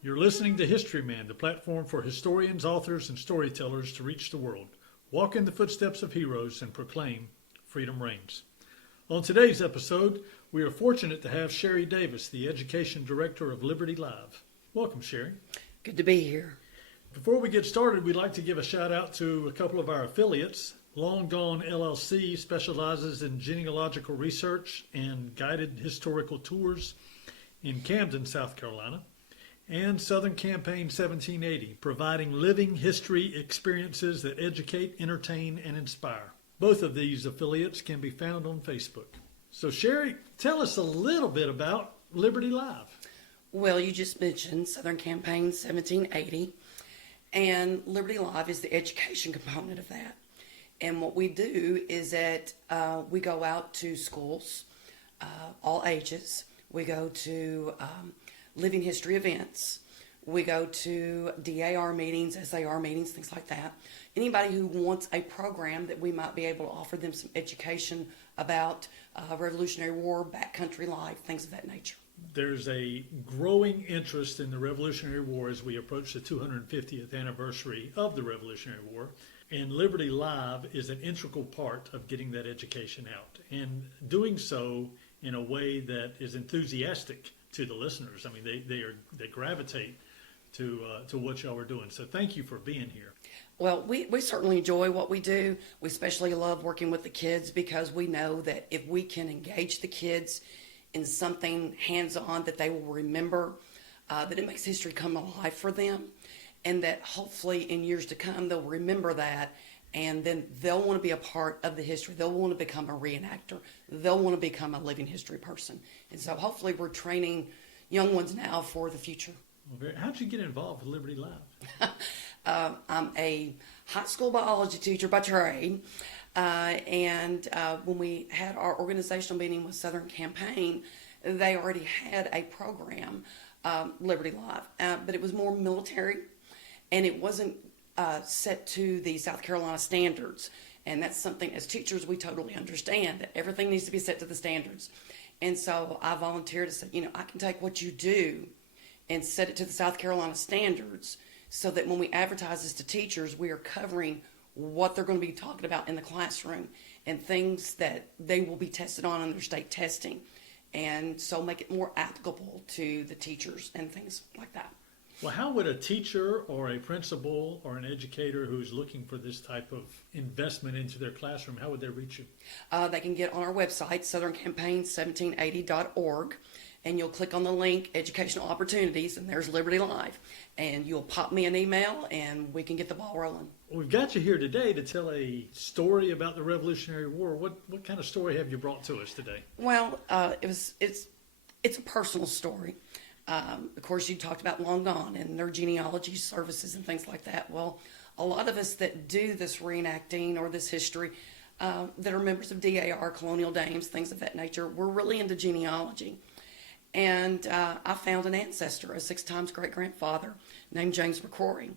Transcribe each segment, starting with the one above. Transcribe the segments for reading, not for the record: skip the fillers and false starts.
You're listening to Historyman, the platform for historians, authors, and storytellers to reach the world, walk in the footsteps of heroes, and proclaim freedom reigns. On today's episode, we are fortunate to have Sheri Davis, the Education Director of Liberty Live. Welcome, Sheri. Good to be here. Before we get started, we'd like to give a shout out to a couple of our affiliates. Long Gone LLC specializes in genealogical research and guided historical tours in Camden, South Carolina. And Southern Campaign 1780, providing living history experiences that educate, entertain, and inspire. Both of these affiliates can be found on Facebook. So Sheri, tell us a little bit about Liberty Live. Well, you just mentioned Southern Campaign 1780, and Liberty Live is the education component of that. And what we do is that we go out to schools, all ages. We go to living history events. We go to DAR meetings, SAR meetings, things like that. Anybody who wants a program that we might be able to offer them some education about Revolutionary War, backcountry life, things of that nature. There's a growing interest in the Revolutionary War as we approach the 250th anniversary of the Revolutionary War. And Liberty Live is an integral part of getting that education out and doing so in a way that is enthusiastic to the listeners. I mean, they gravitate to what y'all are doing. So thank you for being here. Well, we certainly enjoy what we do. We especially love working with the kids because we know that if we can engage the kids in something hands-on that they will remember, that it makes history come alive for them, and that hopefully in years to come they'll remember that, and then they'll want to be a part of the history. They'll want to become a reenactor. They'll want to become a living history person. And so hopefully we're training young ones now for the future. Well, how'd you get involved with Liberty Live? I'm a high school biology teacher by trade. And when we had our organizational meeting with Southern Campaign, they already had a program, Liberty Live, but it was more military, and it wasn't set to the South Carolina standards. And that's something, as teachers, we totally understand that everything needs to be set to the standards. And so I volunteered to say, I can take what you do and set it to the South Carolina standards so that when we advertise this to teachers, we are covering what they're going to be talking about in the classroom and things that they will be tested on in their state testing. And so make it more applicable to the teachers and things like that. Well, how would a teacher or a principal or an educator who's looking for this type of investment into their classroom, how would they reach you? They can get on our website, southerncampaign1780.org, and you'll click on the link, Educational Opportunities, and there's Liberty Live. And you'll pop me an email, and we can get the ball rolling. We've got you here today to tell a story about the Revolutionary War. What kind of story have you brought to us today? Well, it's a personal story. Of course, you talked about Long Gone and their genealogy services and things like that. Well, a lot of us that do this reenacting or this history that are members of DAR, Colonial Dames, things of that nature, we're really into genealogy. And I found an ancestor, a 6 times great-grandfather named James McCrory.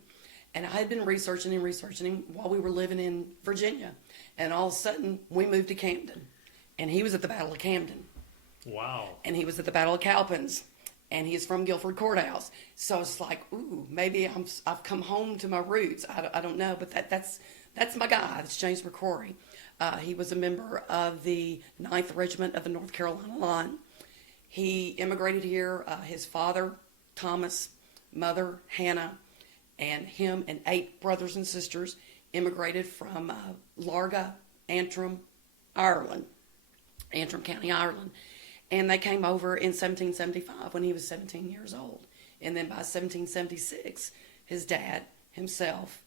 And I had been researching him while we were living in Virginia. And all of a sudden, we moved to Camden. And he was at the Battle of Camden. Wow. And he was at the Battle of Cowpens. And he's from Guilford Courthouse. So it's like, ooh, maybe I've come home to my roots. I don't know, but that's my guy. That's James McCrory. He was a member of the 9th Regiment of the North Carolina Line. He immigrated here. His father, Thomas, mother, Hannah, and him and 8 brothers and sisters immigrated from Larga, Antrim, Ireland, Antrim County, Ireland. And they came over in 1775 when he was 17 years old. And then by 1776, his dad, himself,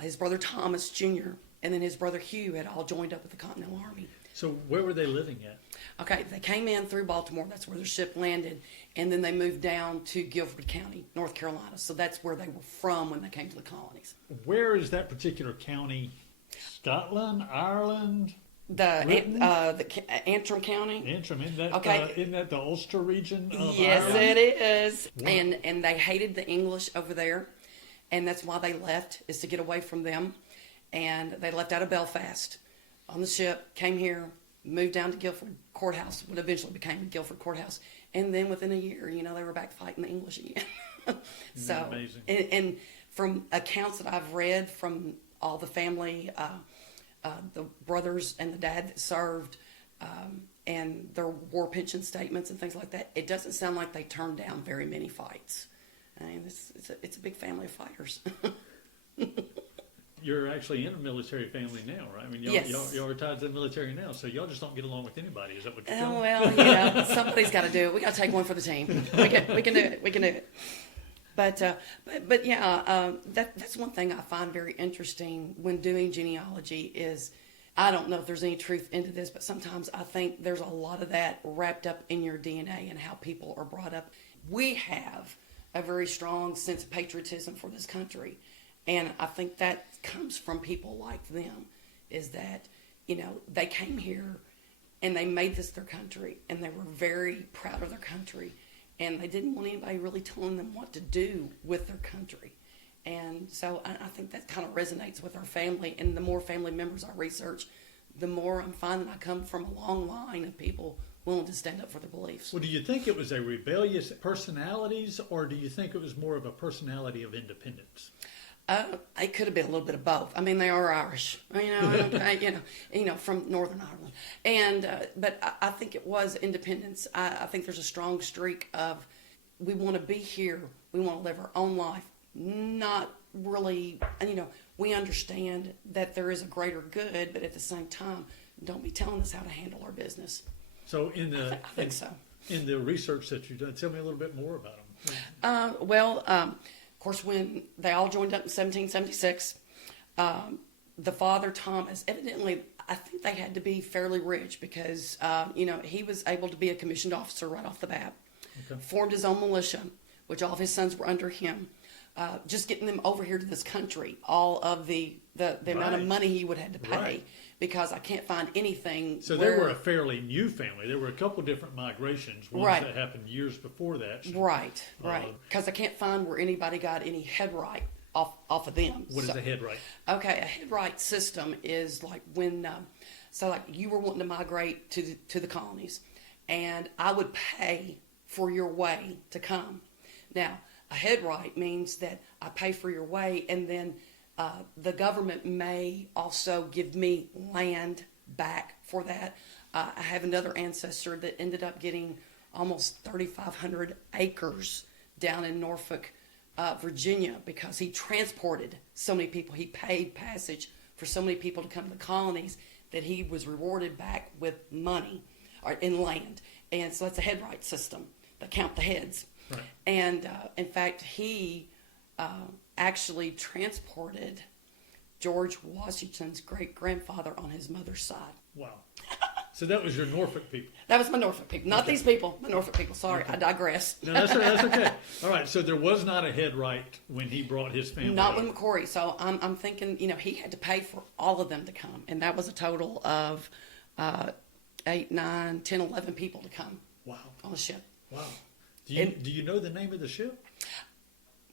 his brother Thomas Jr., and then his brother Hugh had all joined up with the Continental Army. So where were they living at? Okay, they came in through Baltimore. That's where their ship landed. And then they moved down to Guilford County, North Carolina. So that's where they were from when they came to the colonies. Where is that particular county? Scotland, Ireland? The Antrim County. Antrim, isn't that, Okay. Isn't that the Ulster region of Yes, Ireland? it is. Wow. And they hated the English over there, and that's why they left, is to get away from them. And they left out of Belfast on the ship, came here, moved down to Guilford Courthouse, what eventually became Guilford Courthouse. And then within a year, they were back fighting the English again. So, amazing. and from accounts that I've read from all the family, the brothers and the dad that served, and their war pension statements and things like that, it doesn't sound like they turned down very many fights. I mean, it's a big family of fighters. You're actually in a military family now, right? I mean, y'all are tied to the military now, so y'all just don't get along with anybody. Is that what you're telling me? Well, somebody's got to do it. We got to take one for the team. We can do it. We can do it. But yeah, that's one thing I find very interesting when doing genealogy is, I don't know if there's any truth into this, but sometimes I think there's a lot of that wrapped up in your DNA and how people are brought up. We have a very strong sense of patriotism for this country. And I think that comes from people like them, is that, they came here and they made this their country, and they were very proud of their country, and they didn't want anybody really telling them what to do with their country. And so I think that kind of resonates with our family, and the more family members I research, the more I'm finding I come from a long line of people willing to stand up for their beliefs. Well, do you think it was a rebellious personalities, or do you think it was more of a personality of independence? It could have been a little bit of both. I mean, they are Irish, from Northern Ireland, and but I think it was independence. I think there's a strong streak of, we want to be here, we want to live our own life, not really. We understand that there is a greater good, but at the same time, don't be telling us how to handle our business. So I think so. In the research that you've done, tell me a little bit more about them. Of course, when they all joined up in 1776, the father, Thomas, evidently, I think they had to be fairly rich because, he was able to be a commissioned officer right off the bat. Okay. Formed his own militia, which all of his sons were under him. Just getting them over here to this country, all of the amount of money he would have to pay, because I can't find anything. So they were a fairly new family. There were a couple different migrations, ones that happened years before that. So, right. Because I can't find where anybody got any headright off of them. What is a headright? Okay, a headright system is like when, like you were wanting to migrate to the colonies, and I would pay for your way to come. Now, a headright means that I pay for your way, and then the government may also give me land back for that. I have another ancestor that ended up getting almost 3,500 acres down in Norfolk, Virginia, because he transported so many people. He paid passage for so many people to come to the colonies that he was rewarded back with money or in land. And so that's a headright system. They count the heads. Right. And in fact, he actually transported George Washington's great-grandfather on his mother's side. Wow. So that was your Norfolk people. That was my Norfolk people. Not these people, my Norfolk people. Sorry, I digress. No, that's okay. All right, so there was not a headright when he brought his family Not over. with McCrory. So I'm thinking, he had to pay for all of them to come. And that was a total of 8, 9, 10, 11 people to come. Wow. On the ship. Wow. Do you know the name of the ship?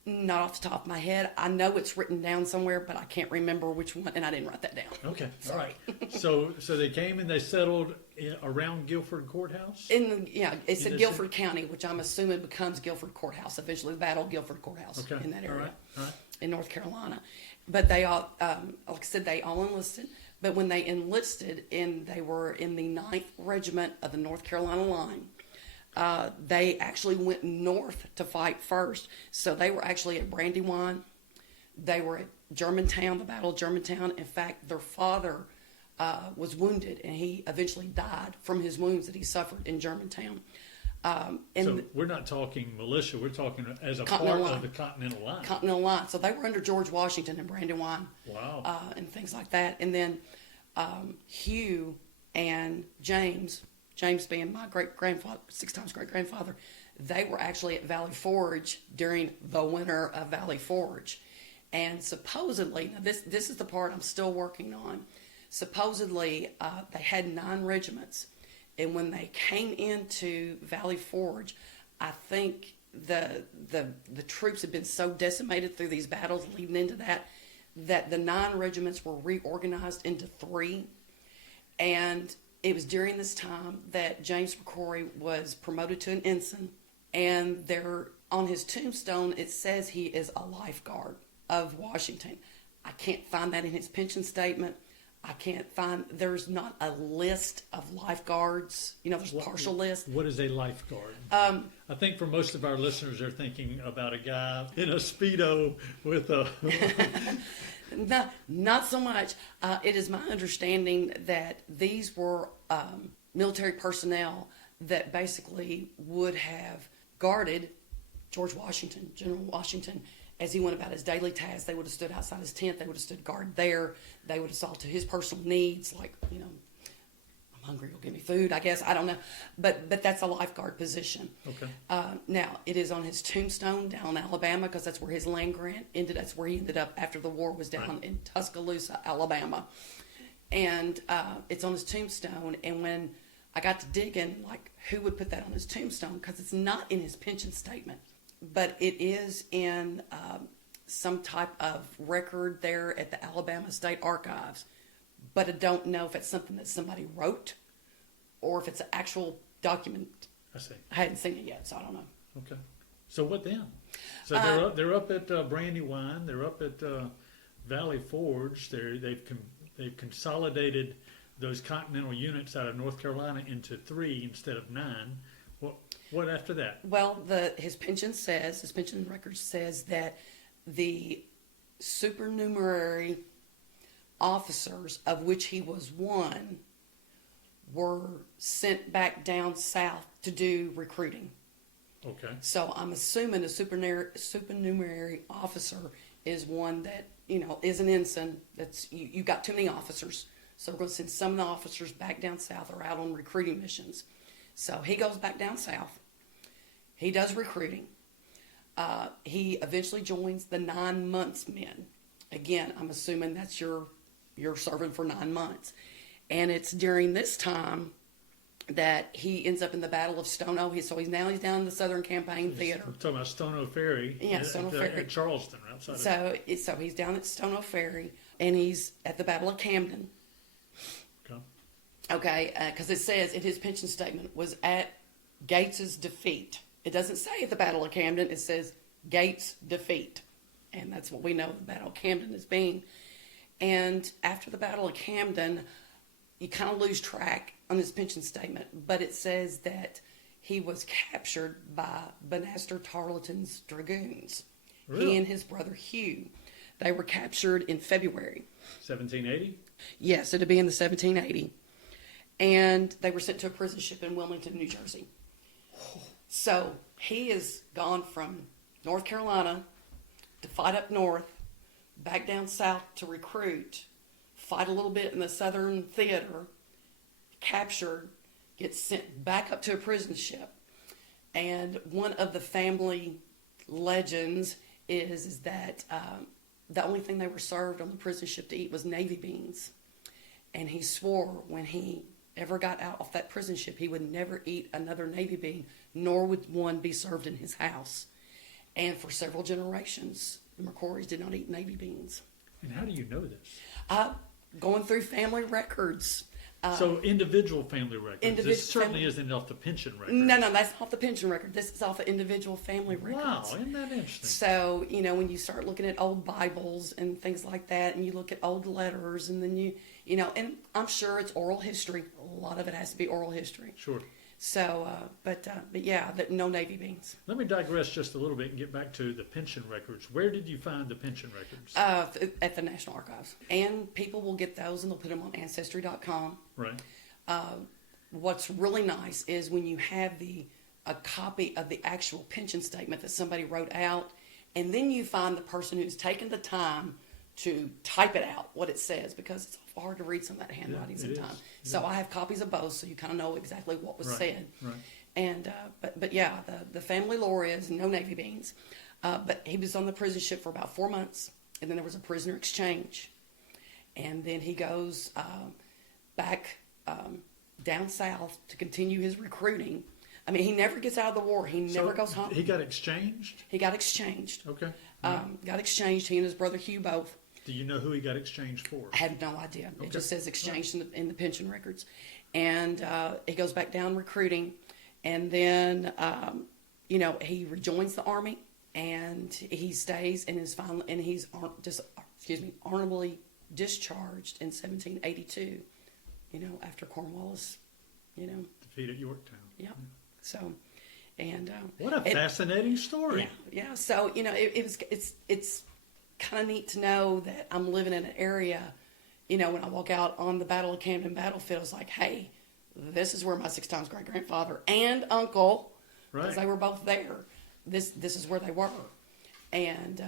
Not off the top of my head. I know it's written down somewhere, but I can't remember which one, and I didn't write that down. Okay, all right. So they came and they settled around Guilford Courthouse? It said Guilford County, which I'm assuming becomes Guilford Courthouse eventually, the Battle of Guilford Courthouse in that area, all right. In North Carolina. But they all, like I said, they all enlisted. But when they enlisted, they were in the 9th Regiment of the North Carolina Line. They actually went north to fight first. So they were actually at Brandywine. They were at Germantown, the Battle of Germantown. In fact, their father was wounded, and he eventually died from his wounds that he suffered in Germantown. So we're not talking militia. We're talking as a part of the Continental Line. Continental Line. So they were under George Washington and Brandywine. Wow. And things like that. And then Hugh and James being my great-grandfather, 6 times great-grandfather, they were actually at Valley Forge during the winter of Valley Forge. And supposedly, now this is the part I'm still working on, supposedly they had 9 regiments. And when they came into Valley Forge, I think the troops had been so decimated through these battles leading into that the 9 regiments were reorganized into 3. And it was during this time that James McCrory was promoted to an ensign, and their on his tombstone, it says he is a lifeguard of Washington. I can't find that in his pension statement. There's not a list of lifeguards. There's a partial list. What is a lifeguard? I think for most of our listeners, they're thinking about a guy in a Speedo with a... No, not so much. It is my understanding that these were military personnel that basically would have guarded George Washington, General Washington, as he went about his daily tasks. They would have stood outside his tent. They would have stood guard there. They would have saw to his personal needs, like, I'm hungry, you'll give me food, I guess. I don't know. But that's a lifeguard position. Okay. Now, it is on his tombstone down in Alabama, because that's where his land grant ended. That's where he ended up after the war, was down in Tuscaloosa, Alabama. And it's on his tombstone. And when I got to digging, like, who would put that on his tombstone? Because it's not in his pension statement, but it is in some type of record there at the Alabama State Archives. But I don't know if it's something that somebody wrote or if it's an actual document. I see. I hadn't seen it yet, so I don't know. Okay. So what then? So they're up at Brandywine. They're up at Valley Forge. They've consolidated those Continental units out of North Carolina into 3 instead of 9. What after that? Well, his pension record says that the supernumerary officers, of which he was one, were sent back down south to do recruiting. Okay. So I'm assuming a supernumerary officer is one that, is an ensign. That's you got too many officers. So we're going to send some of the officers back down south or out on recruiting missions. So he goes back down south. He does recruiting. He eventually joins the 9 months men. Again, I'm assuming that's you're serving for 9 months. And it's during this time that he ends up in the Battle of Stono. He's down in the Southern Campaign Theater. We're talking about Stono Ferry. Yeah, Stono Ferry. At Charleston, outside So he's down at Stono Ferry, and he's at the Battle of Camden. Okay, because it says in his pension statement was at Gates's defeat. It doesn't say at the Battle of Camden. It says Gates' defeat. And that's what we know the Battle of Camden as being. And after the Battle of Camden, you kind of lose track on his pension statement. But it says that he was captured by Banastre Tarleton's dragoons. Really? He and his brother Hugh. They were captured in February. 1780? Yes, it'd be in the 1780. And they were sent to a prison ship in Wilmington, New Jersey. So he is gone from North Carolina to fight up north, back down south to recruit, fight a little bit in the Southern Theater, captured, gets sent back up to a prison ship. And one of the family legends is that the only thing they were served on the prison ship to eat was Navy beans. And he swore when he ever got out off that prison ship, he would never eat another Navy bean, nor would one be served in his house. And for several generations, the McCrorys did not eat Navy beans. And how do you know this? Going through family records. So individual family records. This certainly isn't off the pension record. No, that's off the pension record. This is off of individual family records. Wow, isn't that interesting? So, when you start looking at old Bibles and things like that, and you look at old letters, and then and I'm sure it's oral history. A lot of it has to be oral history. Sure. So, but yeah, no Navy beans. Let me digress just a little bit and get back to the pension records. Where did you find the pension records? At the National Archives. And people will get those and they'll put them on Ancestry.com. Right. What's really nice is when you have a copy of the actual pension statement that somebody wrote out, and then you find the person who's taken the time to type it out, what it says, because it's hard to read some of that handwriting sometimes. So I have copies of both, so you kind of know exactly what was said. Right. And but yeah, the family lore is no Navy beans. But he was on the prison ship for about 4 months, and then there was a prisoner exchange, and then he goes back down south to continue his recruiting. I mean, he never gets out of the war. He never goes home. He got exchanged? He got exchanged. Okay. Got exchanged. He and his brother Hugh both. Do you know who he got exchanged for? I have no idea. Okay. It just says exchanged in the pension records. And he goes back down recruiting. And then, he rejoins the Army, and he stays and is finally, and he's honorably discharged in 1782. After Cornwallis, Defeated Yorktown. yeah. So, and What a fascinating story. yeah. So it's kind of neat to know that I'm living in an area. When I walk out on the Battle of Camden battlefield, it's like, hey, this is where my 6 times great grandfather and uncle, because they were both there. This is where they were. And,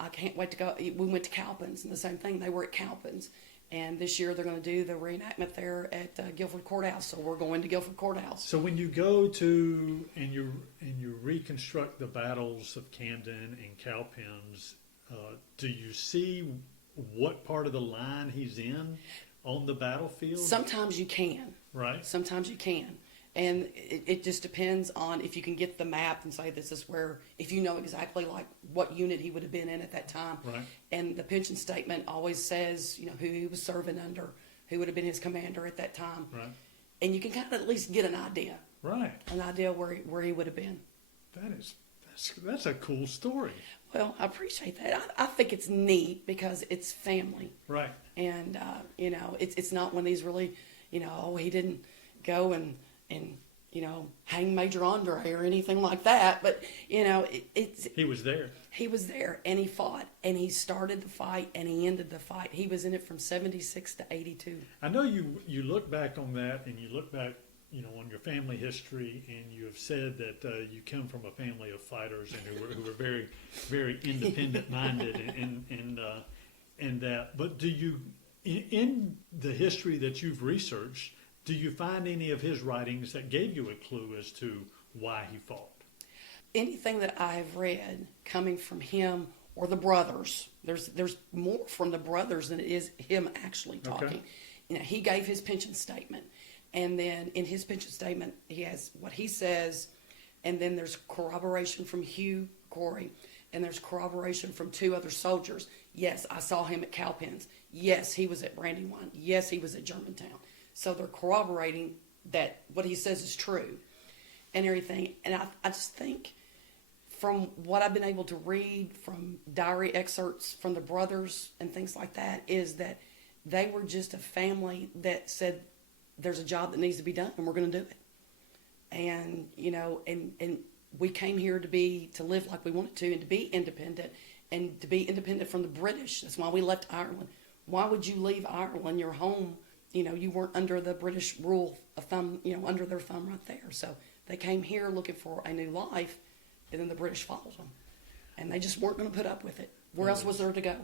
I can't wait to go. We went to Cowpens, and the same thing. They were at Cowpens. And this year they're going to do the reenactment there at Guilford Courthouse. So we're going to Guilford Courthouse. So when you go to and you reconstruct the battles of Camden and Cowpens, do you see what part of the line he's in on the battlefield? Sometimes you can. Right. Sometimes you can. And it just depends on if you can get the map and say this is where, if you know exactly like what unit he would have been in at that time. Right. And the pension statement always says, who he was serving under, who would have been his commander at that time. Right. And you can kind of at least get an idea. Right. An idea where he would have been. That's a cool story. Well, I appreciate that. I think it's neat because it's family. Right. And, it's not one of these really, he didn't go and hang Major Andre or anything like that. But, He was there. He was there, and he fought, and he started the fight, and he ended the fight. He was in it from 76 to 82. I know you look back on that, and you look back, on your family history, and you have said that you come from a family of fighters and who were very, very independent-minded, and that. But do you, in the history that you've researched, do you find any of his writings that gave you a clue as to why he fought? Anything that I have read coming from him or the brothers, there's more from the brothers than it is him actually talking. Okay. He gave his pension statement, and then in his pension statement he has what he says, and then there's corroboration from Hugh Corey, and there's corroboration from 2 other soldiers. Yes, I saw him at Cowpens. Yes, he was at Brandywine. Yes, he was at Germantown. So they're corroborating that what he says is true and everything. And I just think from what I've been able to read from diary excerpts from the brothers and things like that is that they were just a family that said there's a job that needs to be done and we're going to do it. And, and we came here to live like we wanted to and to be independent and to be independent from the British. That's why we left Ireland. Why would you leave Ireland, your home? You weren't under the British rule of thumb, under their thumb right there. So they came here looking for a new life, and then the British followed them. And they just weren't going to put up with it. Where else was there to go?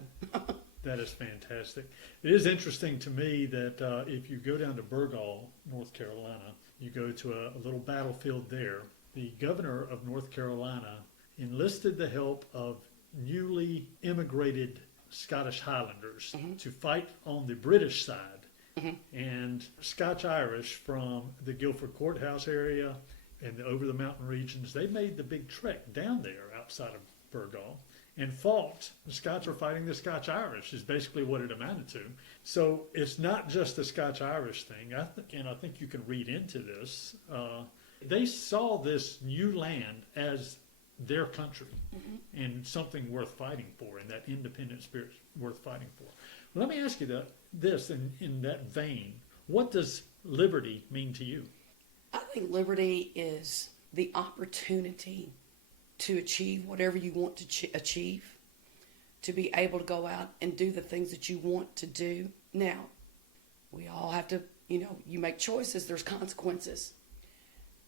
That is fantastic. It is interesting to me that if you go down to Burgall, North Carolina, you go to a little battlefield there. The governor of North Carolina enlisted the help of newly immigrated Scottish Highlanders to fight on the British side. Mm-hmm. And Scotch-Irish from the Guilford Courthouse area and over the mountain regions, they made the big trek down there outside of Burgall and fought. The Scots are fighting the Scotch-Irish is basically what it amounted to. So it's not just the Scotch-Irish thing. I think you can read into this. They saw this new land as their country and something worth fighting for, and that independent spirit worth fighting for. Let me ask you this in that vein. What does liberty mean to you? I think liberty is the opportunity to achieve whatever you want to achieve, to be able to go out and do the things that you want to do. Now, we all have to, you make choices, there's consequences.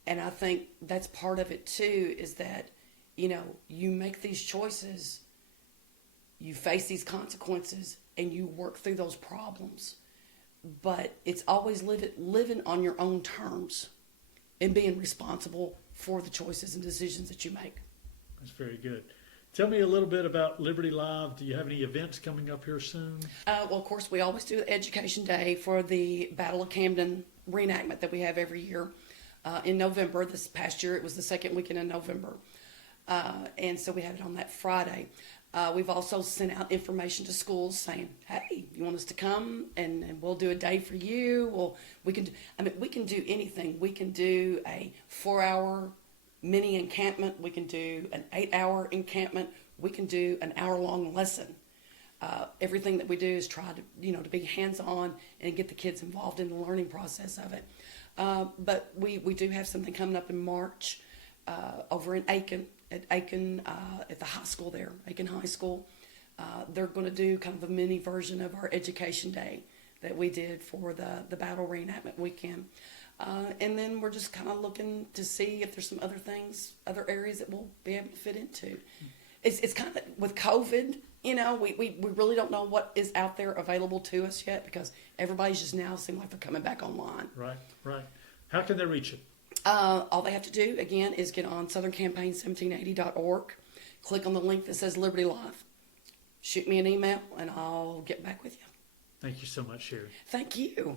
And I think that's part of it too, is that, you make these choices, you face these consequences, and you work through those problems. But it's always living on your own terms and being responsible for the choices and decisions that you make. That's very good. Tell me a little bit about Liberty Live. Do you have any events coming up here soon? Well, of course, we always do Education Day for the Battle of Camden reenactment that we have every year in November. This past year, it was the second weekend in November. And so we have it on that Friday. We've also sent out information to schools saying, hey, you want us to come and we'll do a day for you? Well, we can do anything. We can do a 4-hour mini encampment. We can do an 8-hour encampment. We can do an hour-long lesson. Everything that we do is try to be hands-on and get the kids involved in the learning process of it. But we do have something coming up in March over in Aiken, at the high school there, Aiken High School. They're going to do kind of a mini version of our Education Day that we did for the Battle Reenactment Weekend. And then we're just kind of looking to see if there's some other areas that we'll be able to fit into. It's kind of, with COVID, we really don't know what is out there available to us yet, because everybody's just now seem like they're coming back online. Right. How can they reach it? All they have to do, again, is get on southerncampaign1780.org, click on the link that says Liberty Live, shoot me an email, and I'll get back with you. Thank you so much, Sheri. Thank you.